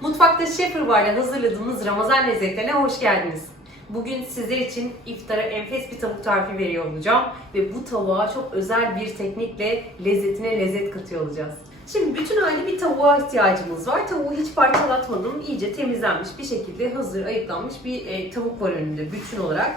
Mutfakta Şefir Bar'la hazırladığımız Ramazan lezzetlerine hoş geldiniz. Bugün sizler için iftara enfes bir tavuk tarifi veriyor olacağım ve bu tavuğa çok özel bir teknikle lezzetine lezzet katıyor olacağız. Şimdi bütün hali bir tavuğa ihtiyacımız var. Tavuğu hiç parçalatmadım. iyice temizlenmiş bir şekilde hazır ayıklanmış bir e, tavuk var önünde bütün olarak.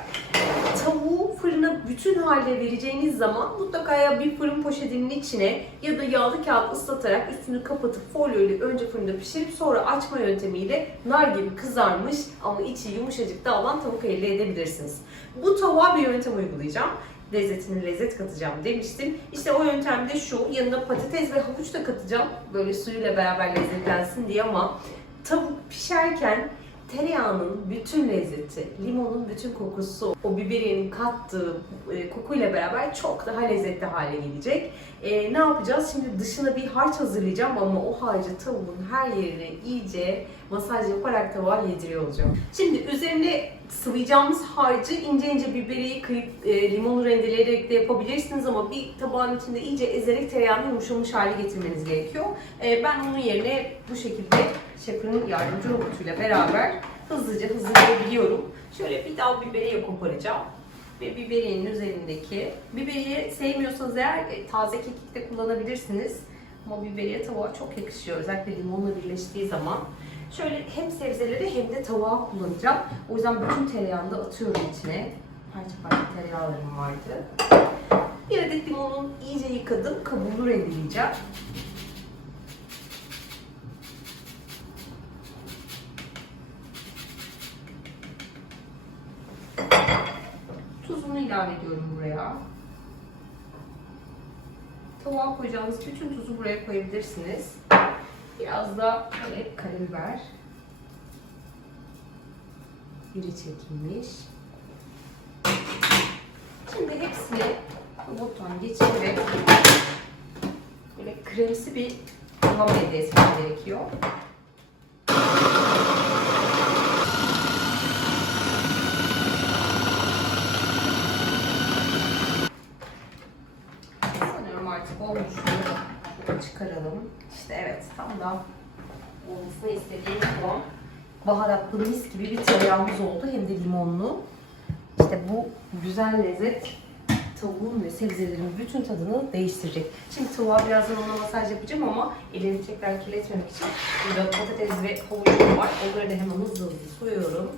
Tavuğu fırına bütün halde vereceğiniz zaman mutlaka ya bir fırın poşetinin içine ya da yağlı kağıt ıslatarak üstünü kapatıp folyo ile önce fırında pişirip sonra açma yöntemiyle nar gibi kızarmış ama içi yumuşacık dağılan tavuk elde edebilirsiniz. Bu tavuğa bir yöntem uygulayacağım lezzetine lezzet katacağım demiştim. İşte o yöntemde şu, yanına patates ve havuç da katacağım. Böyle suyuyla beraber lezzetlensin diye ama tavuk pişerken tereyağının bütün lezzeti, limonun bütün kokusu, o biberiyenin kattığı e, kokuyla beraber çok daha lezzetli hale gelecek. E, ne yapacağız? Şimdi dışına bir harç hazırlayacağım ama o harcı tavuğun her yerine iyice masaj yaparak tavuğa yediriyor olacağım. Şimdi üzerine sıvayacağımız harcı ince ince biberiyi kıyıp e, limonu rendeleyerek de yapabilirsiniz ama bir tabağın içinde iyice ezerek tereyağını yumuşamış hale getirmeniz gerekiyor. E, ben onun yerine bu şekilde şefin yardımcı robotuyla beraber hızlıca hazırlayabiliyorum. Şöyle bir dal biberiye koparacağım ve biberiyenin üzerindeki biberiye sevmiyorsanız eğer e, taze kekik de kullanabilirsiniz. Ama biberiye tavuğa çok yakışıyor. Özellikle limonla birleştiği zaman. Şöyle hem sebzeleri hem de tavuğa kullanacağım. O yüzden bütün tereyağını da atıyorum içine. Parça parça tereyağlarım vardı. Bir adet limonun iyice yıkadım. Kabuğunu rendeleyeceğim. İlave ediyorum buraya. Tavuğa koyacağınız bütün tuzu buraya koyabilirsiniz. Biraz da böyle karabiber. Biri çekilmiş. Şimdi hepsini robottan geçirerek böyle kremsi bir kıvam elde etmem gerekiyor. Sanıyorum artık olmuş. Şöyle çıkaralım. İşte evet tam da olmasını istediğim kıvam. Baharatlı mis gibi bir tereyağımız oldu. Hem de limonlu. İşte bu güzel lezzet tavuğun ve sebzelerin bütün tadını değiştirecek. Şimdi tavuğa birazdan ona masaj yapacağım ama ellerimi tekrar kirletmemek için burada patates ve havucum var. Onları da hemen hızlı hızlı soyuyorum.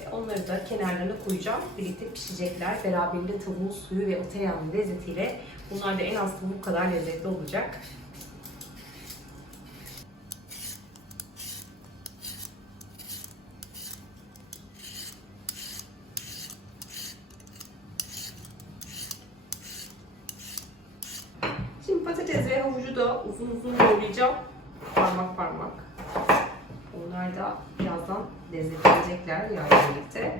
Ve onları da kenarlarına koyacağım. Birlikte pişecekler. Beraberinde tavuğun suyu ve o tereyağının lezzetiyle bunlar da en az tavuk kadar lezzetli olacak. Şimdi patates ve havucu da uzun uzun doğrayacağım. Parmak parmak. Da birazdan lezzetlenecekler yağla birlikte.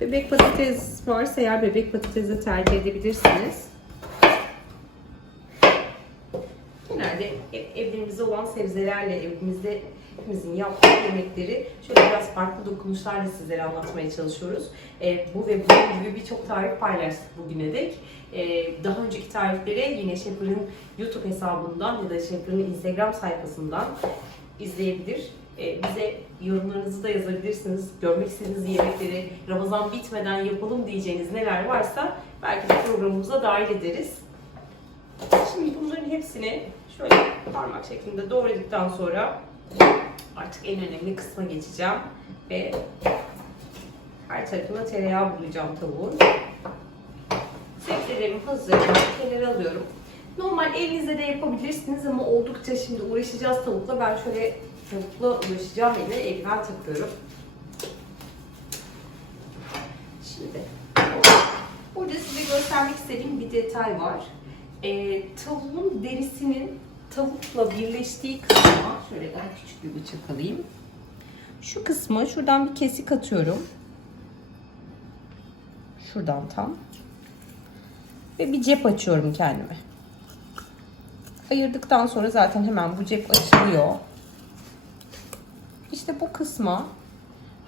Bebek patates varsa eğer bebek patatesi tercih edebilirsiniz. Genelde ev- evimizde olan sebzelerle evimizde hepimizin yaptığı yemekleri şöyle biraz farklı dokunuşlarla sizlere anlatmaya çalışıyoruz. Ee, bu ve bunun gibi birçok tarif paylaştık bugüne dek. Ee, daha önceki tarifleri yine Şefir'in YouTube hesabından ya da Şefir'in Instagram sayfasından izleyebilir. Ee, bize yorumlarınızı da yazabilirsiniz. Görmek istediğiniz yemekleri Ramazan bitmeden yapalım diyeceğiniz neler varsa belki de programımıza dahil ederiz. Şimdi bunların hepsini şöyle parmak şeklinde doğradıktan sonra artık en önemli kısma geçeceğim ve her tarafına tereyağı bulayacağım tavuğun. Sebzelerim hazır. Kenara alıyorum. Normal elinizde de yapabilirsiniz ama oldukça şimdi uğraşacağız tavukla. Ben şöyle tavukla uğraşacağım yerine eldiven takıyorum. Şimdi burada size göstermek istediğim bir detay var. Ee, tavuğun derisinin tavukla birleştiği kısma şöyle daha küçük bir bıçak alayım. Şu kısmı şuradan bir kesik atıyorum. Şuradan tam. Ve bir cep açıyorum kendime. Ayırdıktan sonra zaten hemen bu cep açılıyor. İşte bu kısma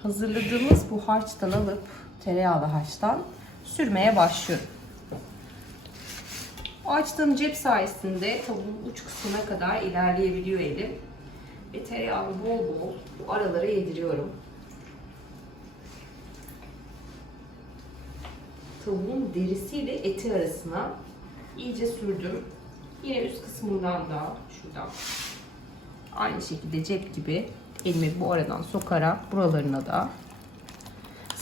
hazırladığımız bu harçtan alıp tereyağlı harçtan sürmeye başlıyorum. O açtığım cep sayesinde tavuğun uç kısmına kadar ilerleyebiliyor elim. Ve tereyağını bol bol bu aralara yediriyorum. Tavuğun derisiyle eti arasına iyice sürdüm. Yine üst kısmından da şuradan aynı şekilde cep gibi elimi bu aradan sokarak buralarına da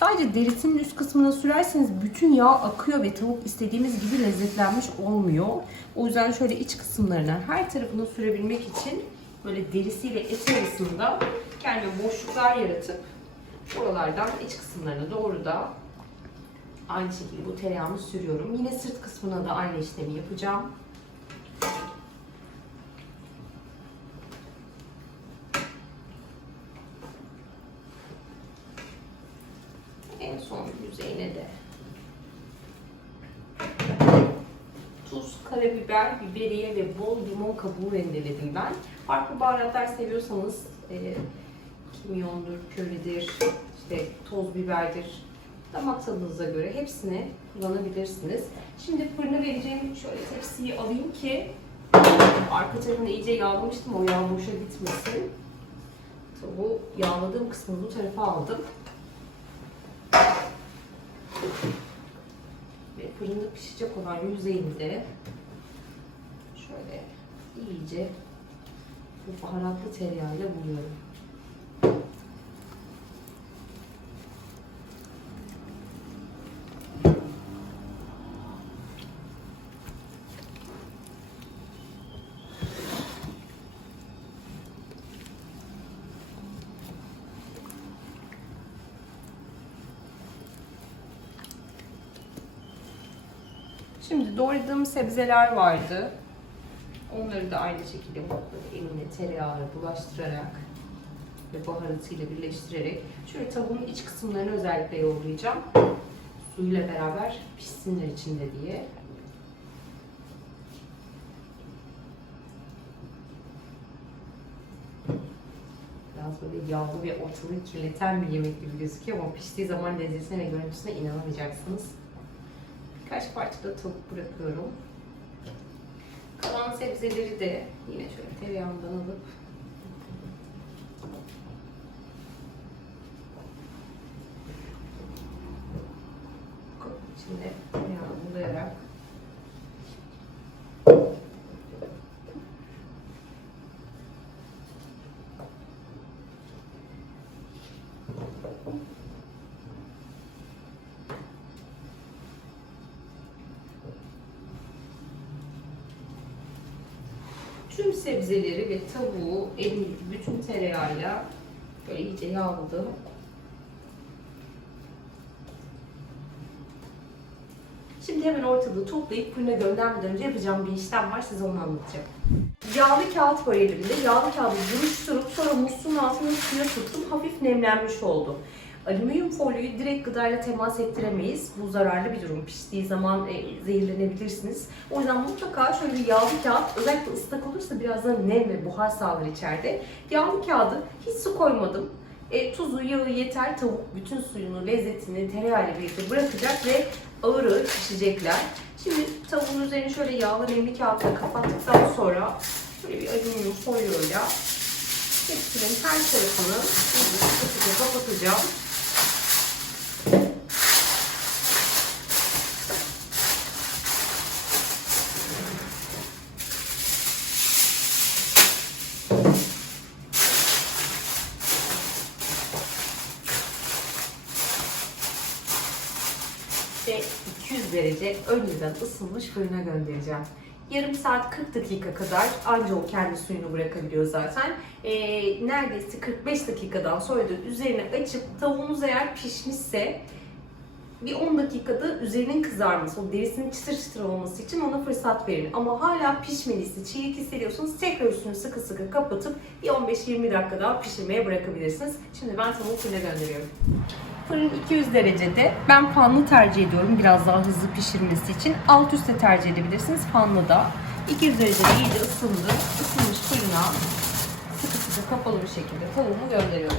Sadece derisinin üst kısmına sürerseniz bütün yağ akıyor ve tavuk istediğimiz gibi lezzetlenmiş olmuyor. O yüzden şöyle iç kısımlarına her tarafına sürebilmek için böyle derisiyle et arasında kendime boşluklar yaratıp buralardan iç kısımlarına doğru da aynı şekilde bu tereyağımı sürüyorum. Yine sırt kısmına da aynı işlemi yapacağım. En son yüzeyine de tuz, karabiber, biberiye ve bol limon kabuğu rendeledim ben. Farklı baharatlar seviyorsanız e, kimyondur, köridir, işte toz biberdir, damak tadınıza göre hepsini kullanabilirsiniz. Şimdi fırına vereceğim şöyle tepsiyi alayım ki arka tarafını iyice yağlamıştım o yağ boşa gitmesin. Tavuğu yağladığım kısmını bu tarafa aldım. Ve fırında pişecek olan yüzeyinde şöyle iyice bu baharatlı tereyağıyla buluyorum. Şimdi doğradığım sebzeler vardı. Onları da aynı şekilde böyle elimle tereyağıyla bulaştırarak ve baharatıyla birleştirerek şöyle tavuğun iç kısımlarını özellikle yoğurlayacağım. Suyla beraber pişsinler içinde diye. Biraz böyle yağlı ve ortalığı kirleten bir yemek gibi gözüküyor ama piştiği zaman lezzetine ve görüntüsüne inanamayacaksınız. Birkaç parça da tavuk bırakıyorum. Kalan sebzeleri de yine şöyle tereyağından alıp tüm sebzeleri ve tavuğu elimdeki bütün tereyağıyla böyle iyice yağladım. Şimdi hemen ortalığı toplayıp fırına göndermeden önce yapacağım bir işlem var. Size onu anlatacağım. Yağlı kağıt var elimde. Yağlı kağıdı buruşturup sonra musluğun altına suya tuttum. Hafif nemlenmiş oldu. Alüminyum folyoyu direkt gıdayla temas ettiremeyiz. Bu zararlı bir durum. Piştiği zaman e, zehirlenebilirsiniz. O yüzden mutlaka şöyle yağlı kağıt, özellikle ıslak olursa biraz da nem ve buhar sağlar içeride. Yağlı kağıdı hiç su koymadım. E, tuzu, yağı yeter. Tavuk bütün suyunu, lezzetini tereyağıyla birlikte bırakacak ve ağır ağır pişecekler. Şimdi tavuğun üzerini şöyle yağlı nemli kağıtla kapattıktan sonra şöyle bir alüminyum folyoyla hepsinin her tarafını kapatacağım. ve 200 derece önceden ısınmış fırına göndereceğim. Yarım saat 40 dakika kadar anca o kendi suyunu bırakabiliyor zaten. Ee, neredeyse 45 dakikadan sonra da üzerine açıp tavuğunuz eğer pişmişse bir 10 dakikada üzerinin kızarması, o derisinin çıtır çıtır olması için ona fırsat verin. Ama hala pişmediyse, çiğlik hissediyorsanız tekrar üstünü sıkı sıkı kapatıp bir 15-20 dakika daha pişirmeye bırakabilirsiniz. Şimdi ben tavuğu fırına gönderiyorum. Fırın 200 derecede. Ben fanlı tercih ediyorum biraz daha hızlı pişirmesi için. Alt üstte tercih edebilirsiniz fanlı da. 200 derecede iyice ısındı. Isınmış fırına sıkı sıkı kapalı bir şekilde tavuğumu gönderiyorum.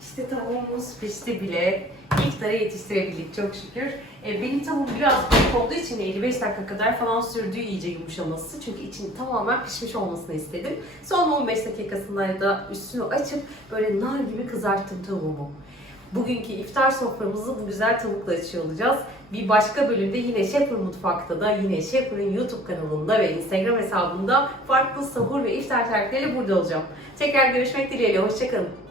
İşte tavuğumuz pişti bile. İftara yetiştirebildik çok şükür. E, benim tavuğum biraz büyük olduğu için 55 dakika kadar falan sürdü iyice yumuşaması. Çünkü için tamamen pişmiş olmasını istedim. Son 15 dakikasında da üstünü açıp böyle nar gibi kızarttım tavuğumu. Bugünkü iftar soframızı bu güzel tavukla açıyor olacağız. Bir başka bölümde yine Şefir Mutfak'ta da yine Şefir'in YouTube kanalında ve Instagram hesabında farklı sahur ve iftar tarifleriyle burada olacağım. Tekrar görüşmek dileğiyle. Hoşçakalın.